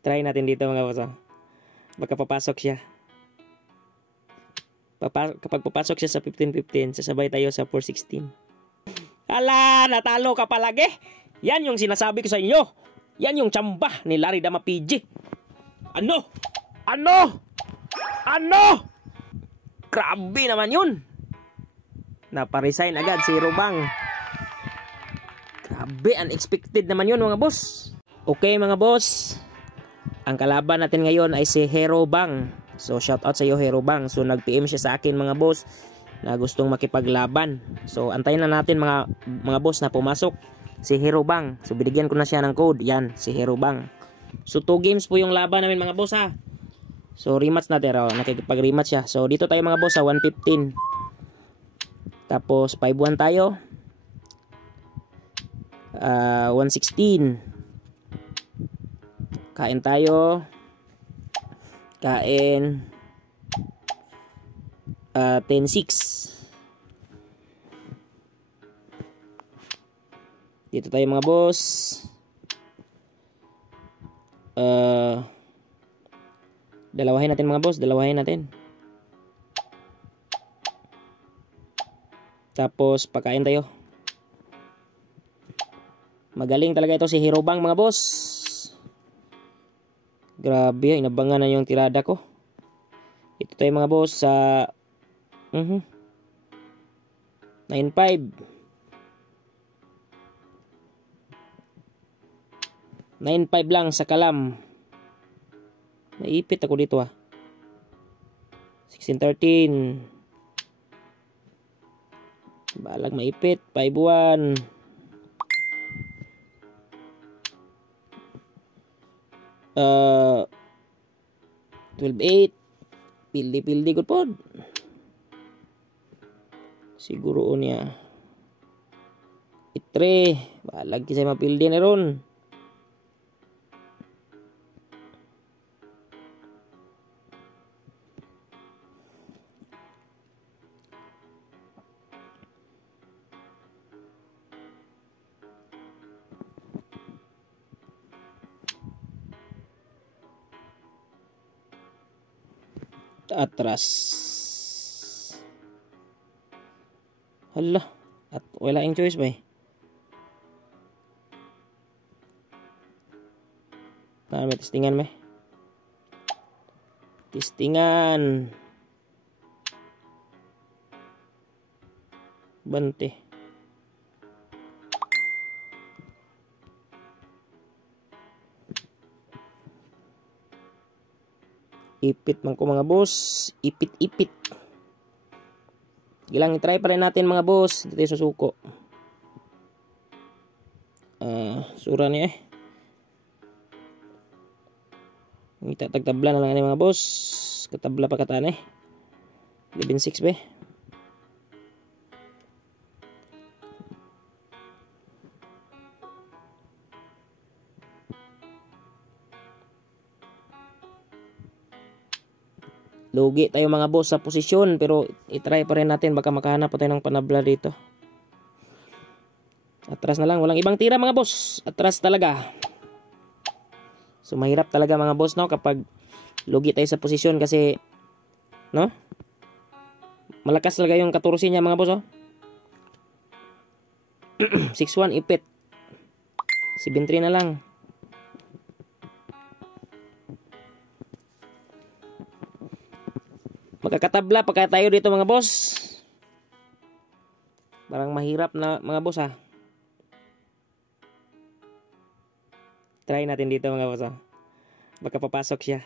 Try natin dito mga boss. Baka papasok siya. Kapag papasok siya sa 15-15, sasabay tayo sa 4-16. Hala, natalo ka palagi. Yan yung sinasabi ko sa inyo. Yan yung tsamba ni Larry Dama PG. Ano? Grabe naman yun. Naparesign agad si Robang. Grabe, unexpected naman yun mga boss. Okay mga boss. Ang kalaban natin ngayon ay si Hero Bang. So shout out sa iyo Hero Bang. So nag-PM siya sa akin mga boss na gustong makipaglaban. So antayin na natin mga boss na pumasok si Hero Bang. So binigyan ko na siya ng code. Yan, si Hero Bang. So 2 games po yung laban namin mga boss ha. So rematch natin. Nakikipag-rematch siya. So dito tayo mga boss sa 115. Tapos 5-1 tayo. 116. Kain tayo. Kain 10-6. Dito tayo mga boss. Dalawahin natin mga boss. Dalawahin natin. Tapos pakain tayo. Magaling talaga ito si Hero Bang mga boss. Grabe, inabangan na yung tirada ko. Ito tayo mga boss sa 9-5. 9-5 lang sa kalam. Naipit ako dito 16-13. Balag maipit. 5-1. 12-8. Pildi good pod. Siguro niya. 8-3. Balag kisay mapildi na ron. Atras. Hala. At wala yung choice ba eh. May testingan may. Testingan. Bante. Ipit man ko mga boss. Ipit. Gilang i-try pa rin natin mga boss. Dito sa suko. Sura niya eh. Itatagtabla na lang ini mga boss. Katabla pa kataan eh. 11-6 be. Lugi tayo mga boss sa posisyon, pero itry pa rin natin, baka makahanap pa tayo ng panabla dito. Atras na lang, walang ibang tira mga boss. Atras talaga. So mahirap talaga mga boss no kapag lugi tayo sa posisyon kasi no? Malakas talaga yung 14 niya mga boss oh. 6-1 ipit. 7-3 na lang. Magkakatabla pagka tayo dito mga boss. Parang mahirap na mga boss ha. Try natin dito mga boss ha. Baka papasok siya.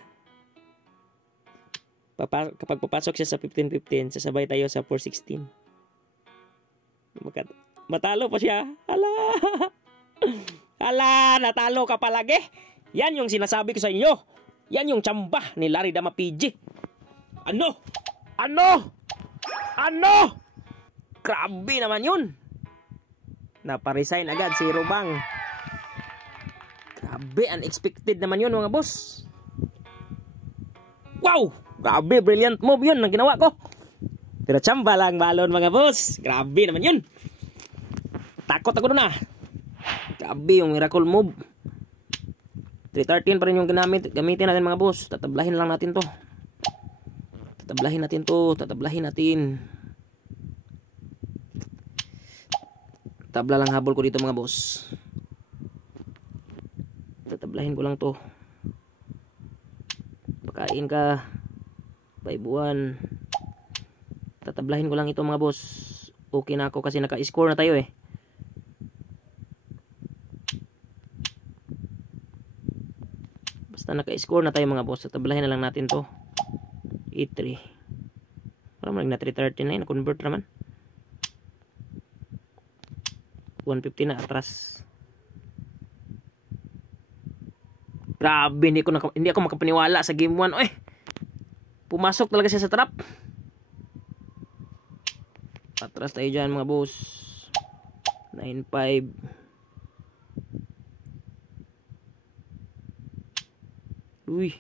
Kapag papasok siya sa 15-15, sasabay tayo sa 4-16. Matalo pa siya. Hala, natalo ka palagi. Yan yung sinasabi ko sa inyo. Yan yung tsamba ni Larry Dama PG. Ano? Grabe naman yun. Naparesign agad si Robang. Grabe, unexpected naman yun mga boss. Wow! Grabe, brilliant move yun ang ginawa ko. Pero tsamba lang balon mga boss. Grabe naman yun. Takot ako doon ah. Grabe yung miracle move. 313 pa rin yung gamitin natin mga boss. Tatablahin lang natin to. Tatablahin natin. Tabla lang habol ko dito mga boss. Tatablahin ko lang to. Pakain ka. Buwan. Tatablahin ko lang ito mga boss. Okay na ako kasi naka-score na tayo eh. Basta naka-score na tayo mga boss. Tatablahin na lang natin to. E3. Parang na 330 na yun. Na-convert naman. 150 na atras. Grabe, hindi ako makapaniwala sa game 1. Oy, pumasok talaga siya sa trap. Atras tayo dyan mga boss. 9.5. Uy,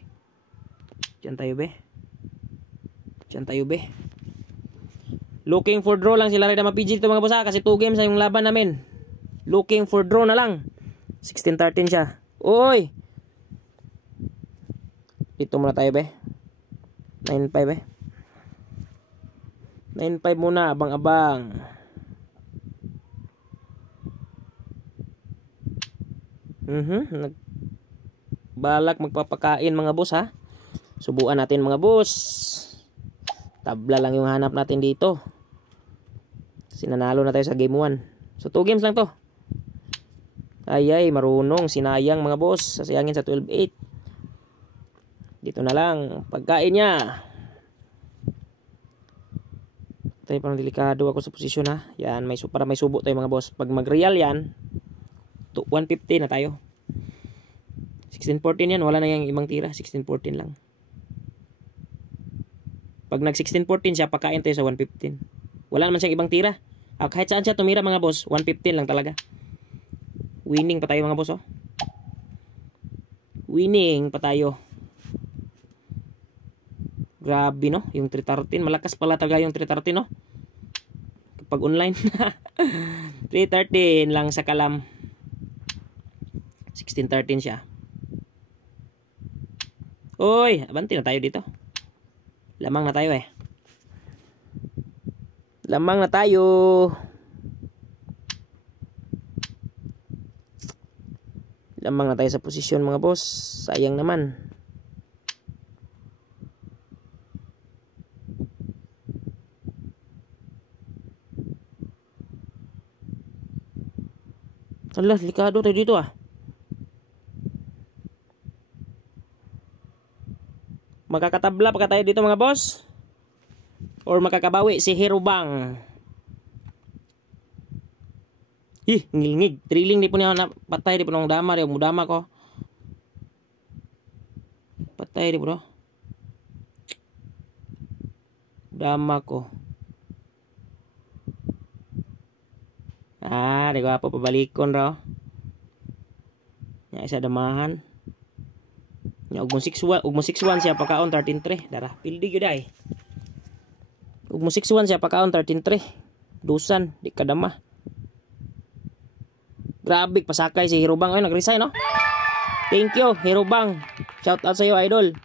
dyan tayo be. Looking for draw lang sila rin na mapigil ito mga boss ha. Kasi 2 games na yung laban namin. Looking for draw na lang. 16-13 siya. Uy, dito muna tayo be. 9.5 eh. 9.5 muna, abang-abang. Balak magpapakain mga boss ha. Subukan natin mga boss. Tabla lang yung hanap natin dito. Sinanalo na tayo sa game 1. So 2 games lang to. Ay, marunong. Sinayang mga boss. Sasayangin sa 12-8. Dito na lang. Pagkain niya. Tayo parang delikado ako sa posisyon ha. Yan, para may subo tayo mga boss. Pag mag-real yan, 150 na tayo. 16-14 yan. Wala na yung ibang tira. 16-14 lang. Pag nag 16-14 siya, pakain tayo sa 115. Wala naman siyang ibang tira. Kahit saan siya tumira mga boss, 115 lang talaga. Winning pa tayo mga boss oh. Winning pa tayo. Grabe no, yung 313. Malakas pala talaga yung 313 no. Kapag online. 313 lang sa kalam. 16-13 siya. Uy, abanti na tayo dito. Lamang na tayo eh. Lamang na tayo. Lamang na tayo sa posisyon mga boss. Sayang naman. Alah, likado tayo dito ah. Makakatabla pa tayo dito mga boss. Or makakabawi si Hero Bang. Ngilngig. Drilling di po niya na patay di po nung dama. Yung mudama ko. Patay di po no. Dama ko. Di ko apa pabalikon raw. Nya isa damahan. Nya ug mo 6-1 siya pakaon 13-3. Dara, pildi gyud ay. Ug mo 6-1 siya pakaon 13-3. Dusan di kadama. Grabe pasakay si Hero Bang. Ay nag-resign no. Thank you Hero Bang. Shout out sa iyo idol.